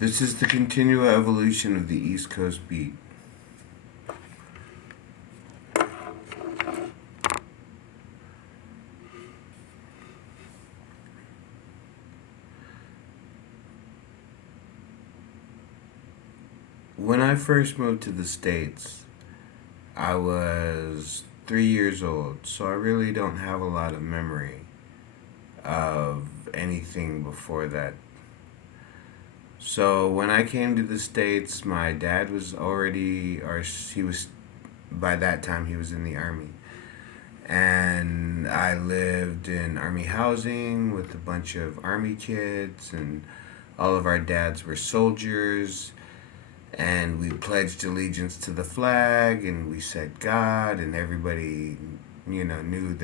This is the continual evolution of the East Coast beat. When I first moved to the States, I was 3 years old, so I really don't have a lot of memory of anything before that. So when I came to the States, my dad was already, or he was, by that time, he was in the Army. And I lived in Army housing with a bunch of Army kids, and all of our dads were soldiers. And we pledged allegiance to the flag, and we said God, and everybody, knew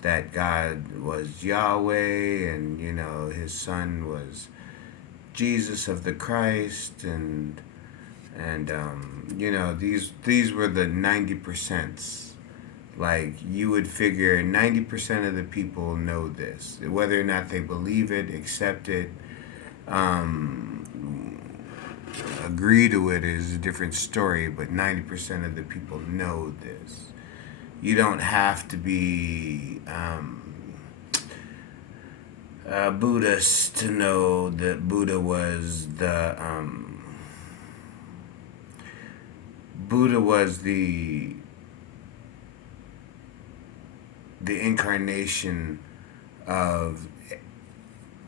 that God was Yahweh, and His Son was Jesus of the Christ, and these were the 90%. Like, you would figure 90% of the people know this, whether or not they believe it, accept it, um, agree to it is a different story, but 90% of the people know this. You don't have to be a Buddhist to know that Buddha was the incarnation of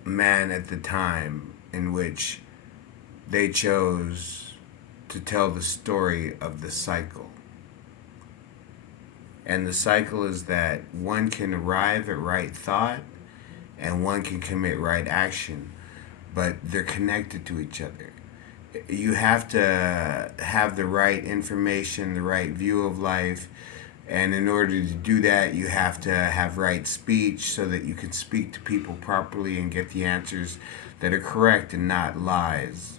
man at the time, in which they chose to tell the story of the cycle. And the cycle is that one can arrive at right thought and one can commit right action, but they're connected to each other. You have to have the right information, the right view of life, and in order to do that, you have to have right speech so that you can speak to people properly and get the answers that are correct and not lies.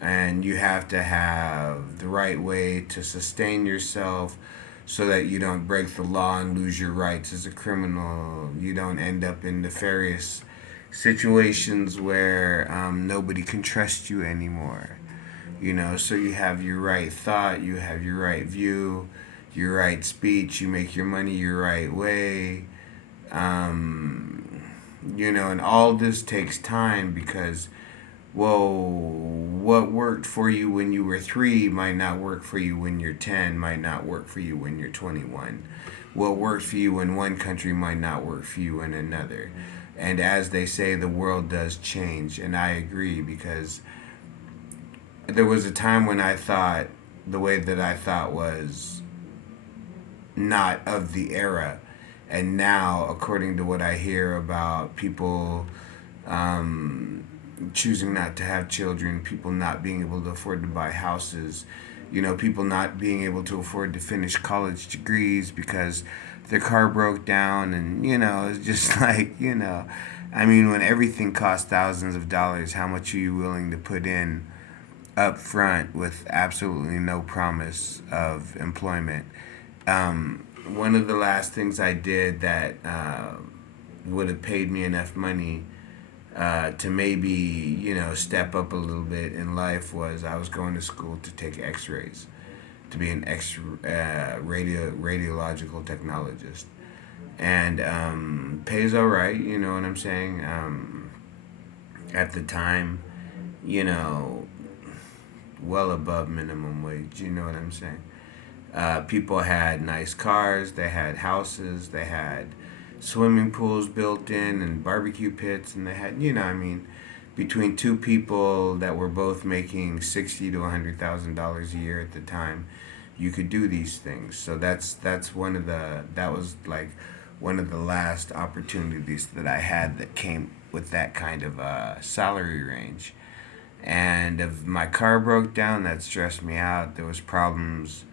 And you have to have the right way to sustain yourself so that you don't break the law and lose your rights as a criminal. You don't end up in nefarious situations where nobody can trust you anymore. So you have your right thought, you have your right view, your right speech, you make your money your right way. And all this takes time because, what worked for you when you were 3 might not work for you when you're 10, might not work for you when you're 21. What worked for you in one country might not work for you in another. And as they say, the world does change. And I agree, because there was a time when I thought the way that I thought was not of the era. And now, according to what I hear about people choosing not to have children, people not being able to afford to buy houses, people not being able to afford to finish college degrees because their car broke down, and, it's just like, I mean, when everything costs thousands of dollars, how much are you willing to put in up front with absolutely no promise of employment? One of the last things I did that would have paid me enough money to maybe, step up a little bit in life was I was going to school to take x-rays, to be an radiological technologist. And pays all right, you know what I'm saying? At the time, you know, well above minimum wage, you know what I'm saying? People had nice cars, they had houses, they had swimming pools built in and barbecue pits, and they had, I mean, between two people that were both making $60,000 to $100,000 a year at the time, you could do these things. So that's that was like one of the last opportunities that I had that came with that kind of salary range. And if my car broke down, that stressed me out. There was problems,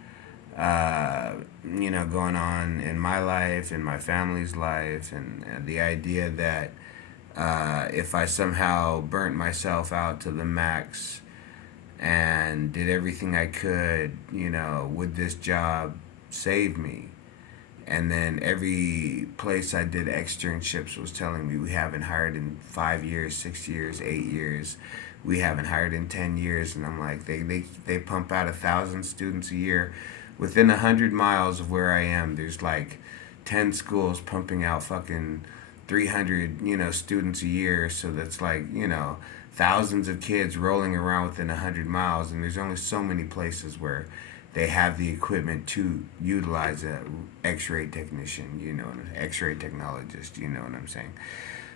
going on in my life, in my family's life, and the idea that if I somehow burnt myself out to the max and did everything I could, would this job save me? And then every place I did externships was telling me we haven't hired in 5 years, 6 years, 8 years. We haven't hired in 10 years. And I'm like, they pump out 1,000 students a year. Within 100 miles of where I am, there's like 10 schools pumping out fucking 300, students a year. So that's like, thousands of kids rolling around within 100 miles. And there's only so many places where they have the equipment to utilize a x-ray technician, an x-ray technologist, you know what I'm saying?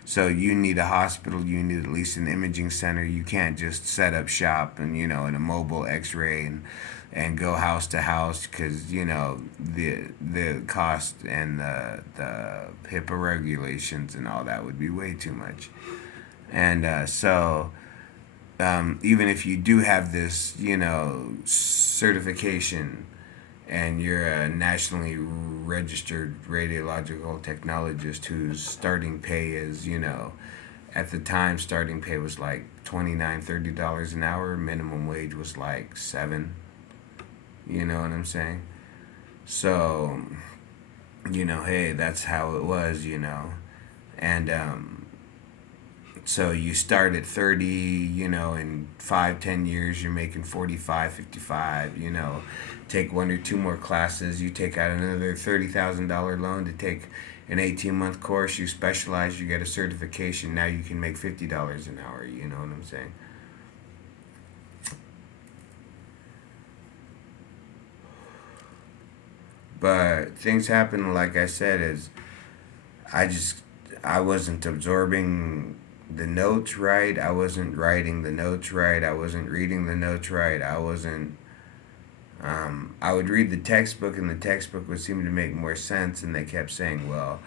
So you need a hospital, you need at least an imaging center. You can't just set up shop and, in a mobile x-ray and go house to house, because, the cost and the HIPAA regulations and all that would be way too much. And even if you do have this, certification, and you're a nationally registered radiological technologist whose starting pay is, at the time starting pay was like $29-30 an hour. Minimum wage was like 7. You know what I'm saying? So, hey, that's how it was, and so you start at 30, in 5-10 years you're making 45, 55, take one or two more classes, you take out another $30,000 loan to take an 18-month course, you specialize, you get a certification, now you can make $50 an hour, you know what I'm saying? But things happen, like I said, is I just, I wasn't absorbing the notes right. I wasn't writing the notes right. I wasn't reading the notes right. I would read the textbook, and the textbook would seem to make more sense. And they kept saying, well,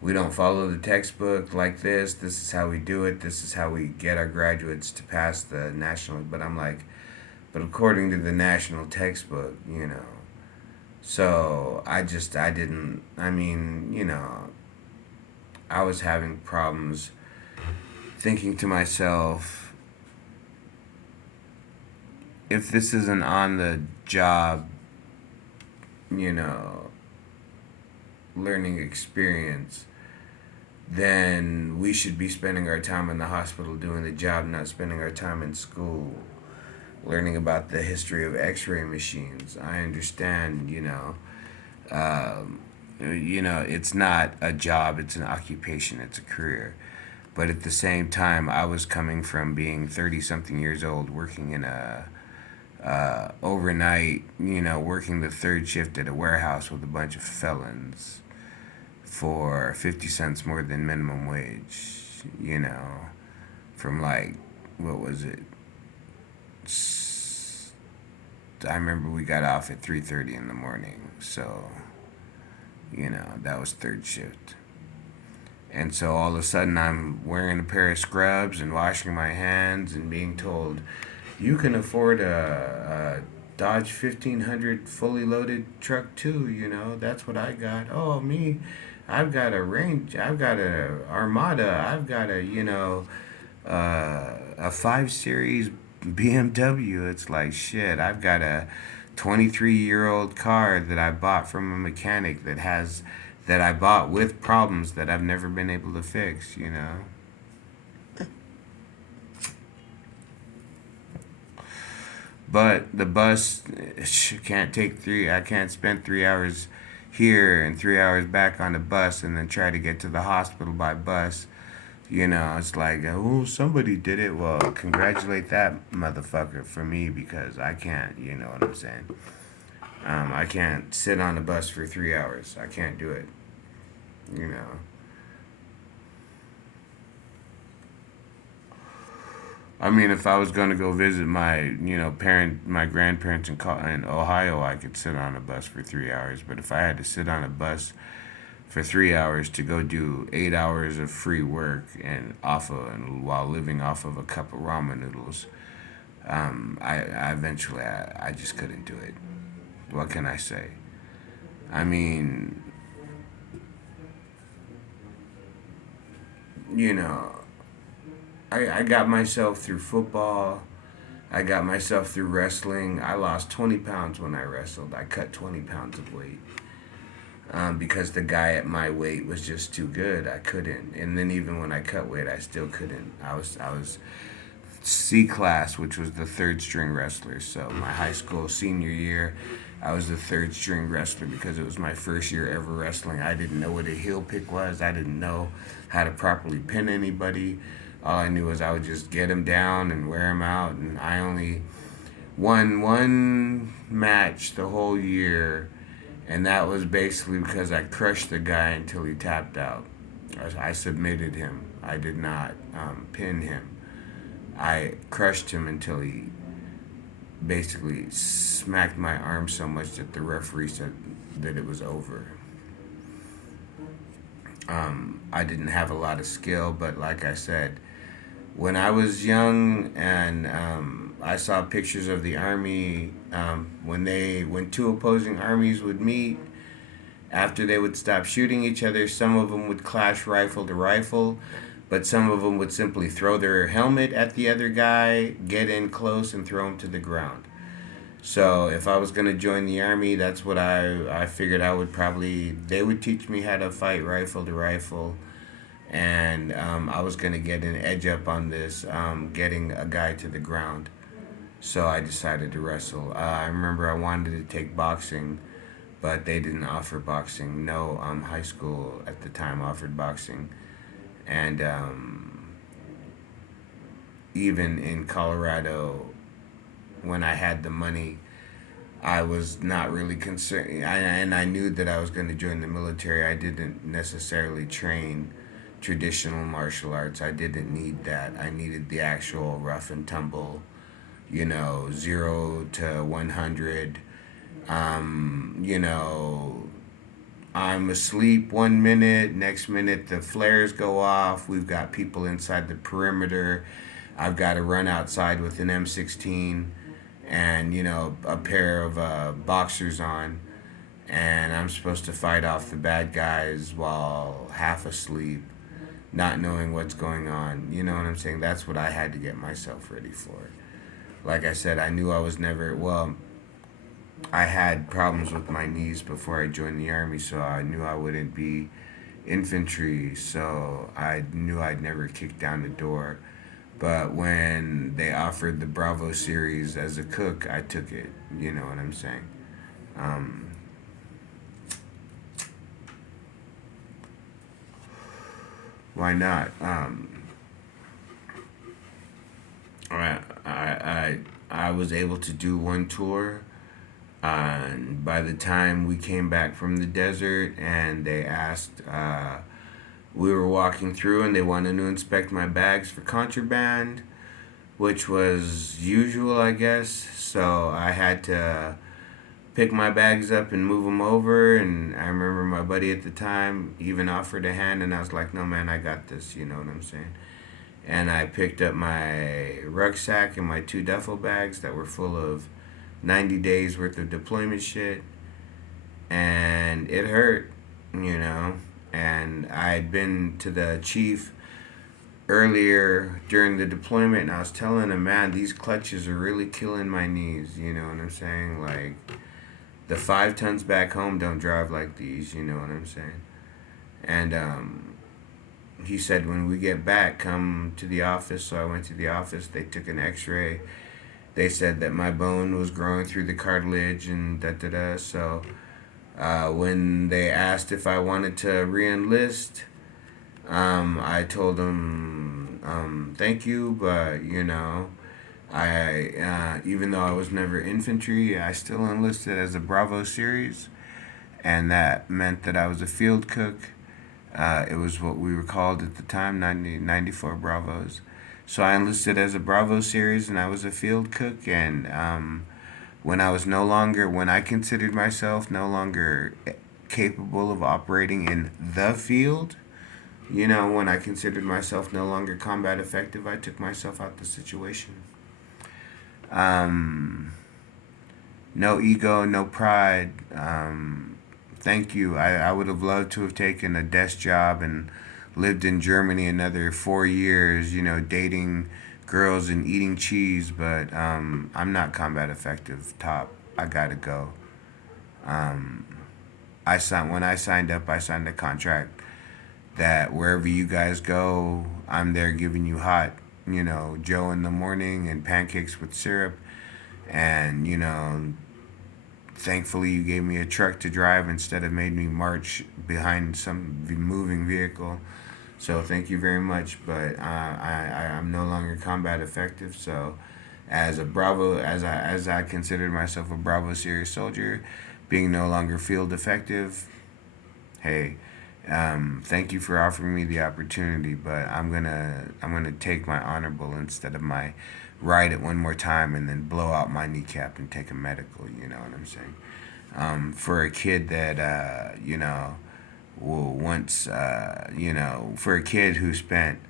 we don't follow the textbook like this. This is how we do it. This is how we get our graduates to pass the national. But I'm like, but according to the national textbook, So I didn't, I was having problems thinking to myself, if this is an on the job, you know, learning experience, then we should be spending our time in the hospital doing the job, not spending our time in school learning about the history of x-ray machines. I understand, it's not a job, it's an occupation, it's a career. But at the same time, I was coming from being 30 something years old, working in a overnight, working the third shift at a warehouse with a bunch of felons for 50 cents more than minimum wage, from like, what was it? I remember we got off at 3:30 in the morning, so, that was third shift. And so all of a sudden I'm wearing a pair of scrubs and washing my hands and being told, you can afford a Dodge 1500 fully loaded truck too, that's what I got. Oh, me, I've got a Range, I've got a Armada, I've got a 5 Series BMW. It's like, shit, I've got a 23-year-old car that I bought from a mechanic that I bought with problems that I've never been able to fix, But the bus can't I can't spend 3 hours here and 3 hours back on the bus and then try to get to the hospital by bus. It's like, oh, somebody did it. Well, congratulate that motherfucker for me, because I can't, you know what I'm saying? I can't sit on a bus for 3 hours. I can't do it, you know. I mean, if I was going to go visit my, my grandparents in Ohio, I could sit on a bus for 3 hours. But if I had to sit on a bus for 3 hours to go do 8 hours of free work and while living off of a cup of ramen noodles, I eventually I just couldn't do it. What can I say? I mean, you know, I got myself through football. I got myself through wrestling. I lost 20 pounds when I wrestled. I cut 20 pounds of weight. because the guy at my weight was just too good. I couldn't. And then even when I cut weight, I still couldn't. I was C class, which was the third string wrestler. So my high school senior year, I was the third string wrestler because it was my first year ever wrestling. I didn't know what a heel pick was. I didn't know how to properly pin anybody. All I knew was I would just get him down and wear him out. And I only won one match the whole year, and that was basically because I crushed the guy until he tapped out. I submitted him. I did not pin him. I crushed him until he basically smacked my arm so much that the referee said that it was over. I didn't have a lot of skill, but like I said, when I was young and I saw pictures of the army when two opposing armies would meet, after they would stop shooting each other, some of them would clash rifle to rifle, but some of them would simply throw their helmet at the other guy, get in close, and throw him to the ground. So if I was gonna join the army, that's what I figured I would probably they would teach me how to fight rifle to rifle, and I was gonna get an edge up on this, getting a guy to the ground. So I decided to wrestle. I remember I wanted to take boxing, but they didn't offer boxing. No, high school at the time offered boxing, and even in Colorado, when I had the money, I was not really concerned, and I knew that I was going to join the military. I didn't necessarily train traditional martial arts. I didn't need that. I needed the actual rough and tumble, 0 to 100. You know, I'm asleep 1 minute, next minute the flares go off. We've got people inside the perimeter. I've got to run outside with an M16 and, a pair of boxers on. And I'm supposed to fight off the bad guys while half asleep, not knowing what's going on. You know what I'm saying? That's what I had to get myself ready for. Like I said, I knew I was never, well, I had problems with my knees before I joined the army, so I knew I wouldn't be infantry, so I knew I'd never kick down the door. But when they offered the Bravo series as a cook, I took it. You know what I'm saying? Um, why not? I was able to do one tour. And by the time we came back from the desert and they asked, we were walking through and they wanted to inspect my bags for contraband, which was usual, I guess. So I had to pick my bags up and move them over. And I remember my buddy at the time even offered a hand, and I was like, no, man, I got this. You know what I'm saying? And I picked up my rucksack and my two duffel bags that were full of 90 days worth of deployment shit, and it hurt, you know. And I had been to the chief earlier during the deployment, and I was telling him, man, these clutches are really killing my knees, you know what I'm saying? Like, the 5 tons back home don't drive like these, you know what I'm saying? And he said, when we get back, come to the office. So I went to the office. They took an x-ray. They said that my bone was growing through the cartilage and da da da. So when they asked if I wanted to re-enlist, I told them thank you, but I even though I was never infantry, I still enlisted as a Bravo series, and that meant that I was a field cook. It was what we were called at the time, 94 Bravos. So I enlisted as a Bravo series, and I was a field cook. And when I considered myself no longer capable of operating in the field, when I considered myself no longer combat effective, I took myself out the situation. Um, no ego, no pride. Thank you. I would have loved to have taken a desk job and lived in Germany another 4 years, dating girls and eating cheese, but I'm not combat effective. Top. I gotta go. Um, when I signed up, I signed a contract that wherever you guys go, I'm there giving you hot, Joe in the morning and pancakes with syrup. And, thankfully you gave me a truck to drive instead of made me march behind some moving vehicle. So thank you very much. But I'm no longer combat effective. So as a Bravo, as I considered myself a Bravo Series soldier, being no longer field effective, hey, thank you for offering me the opportunity, but I'm gonna take my honorable instead of my ride it one more time and then blow out my kneecap and take a medical. You know what I'm saying? For a kid that will once for a kid who spent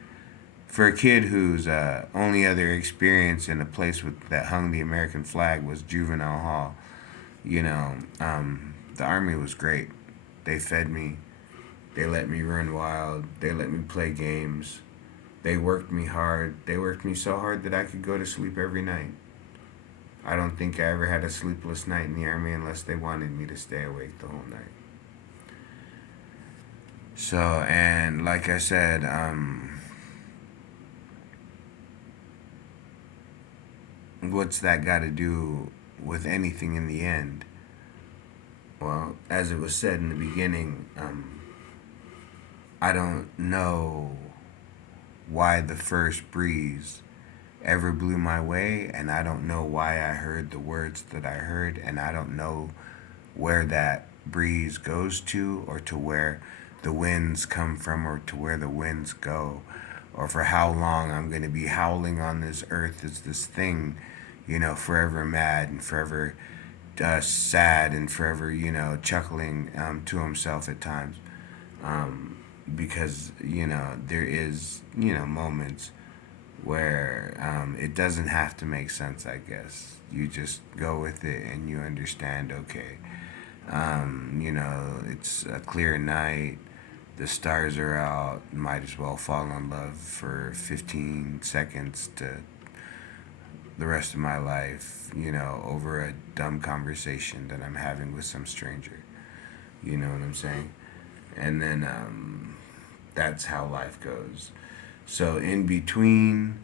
for a kid whose only other experience in a place that hung the American flag was juvenile hall. The army was great. They fed me. They let me run wild. They let me play games. They worked me hard. They worked me so hard that I could go to sleep every night. I don't think I ever had a sleepless night in the army unless they wanted me to stay awake the whole night. So, and like I said, what's that got to do with anything in the end? Well, as it was said in the beginning, I don't know why the first breeze ever blew my way, and I don't know why I heard the words that I heard, and I don't know where that breeze goes to, or to where the winds come from, or to where the winds go, or for how long I'm going to be howling on this earth as this thing, forever mad and forever sad and forever, chuckling to himself at times. Because, there is, moments where it doesn't have to make sense, I guess. You just go with it and you understand, okay, it's a clear night, the stars are out, might as well fall in love for 15 seconds to the rest of my life, over a dumb conversation that I'm having with some stranger. You know what I'm saying? And then that's how life goes. So in between,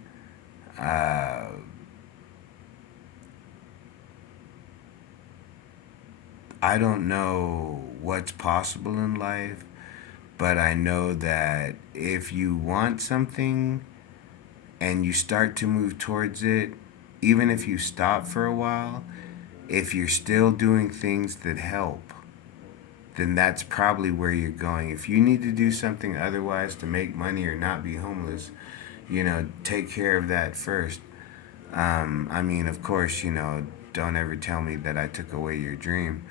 uh, I don't know what's possible in life, but I know that if you want something and you start to move towards it, even if you stop for a while, if you're still doing things that help, then that's probably where you're going. If you need to do something otherwise to make money or not be homeless, take care of that first. I mean, of course, don't ever tell me that I took away your dream.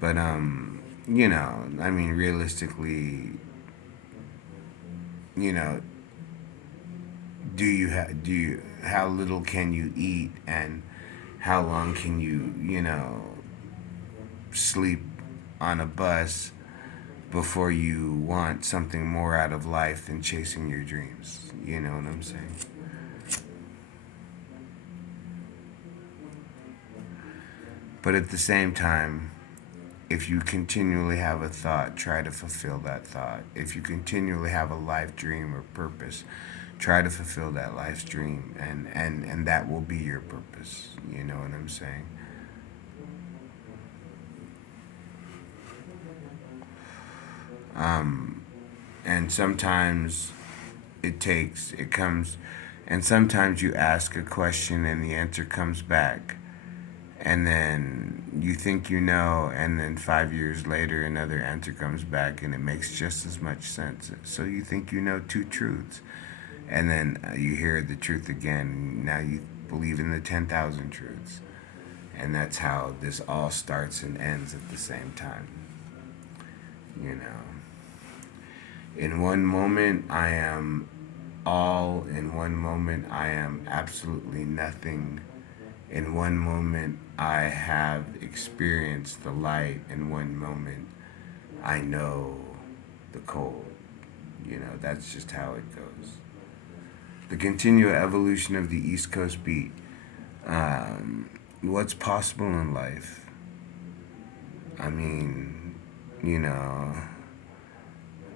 But, I mean, realistically, you know, how little can you eat, and how long can you, sleep on a bus before you want something more out of life than chasing your dreams? You know what I'm saying? But at the same time, if you continually have a thought, try to fulfill that thought. If you continually have a life dream or purpose, try to fulfill that life's dream, and that will be your purpose. You know what I'm saying? And sometimes it comes, and sometimes you ask a question and the answer comes back, and then you think and then 5 years later another answer comes back and it makes just as much sense. So you think you know two truths, and then you hear the truth again, and now you believe in the 10,000 truths. And that's how this all starts and ends at the same time. You know, in one moment I am all, in one moment I am absolutely nothing. In one moment, I have experienced the light. In one moment, I know the cold. That's just how it goes. The continual evolution of the East Coast beat. What's possible in life? I mean, You know,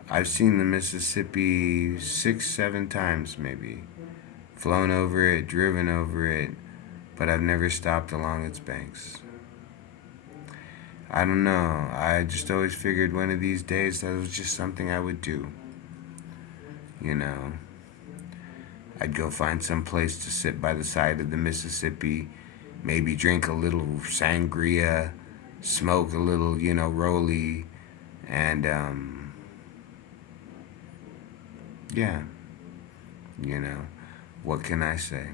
I've seen the Mississippi 6, 7 times maybe. Flown over it, driven over it, but I've never stopped along its banks. I don't know. I just always figured one of these days that was just something I would do. You know, I'd go find some place to sit by the side of the Mississippi, maybe drink a little sangria, smoke a little, rolly, and yeah, you know, what can I say?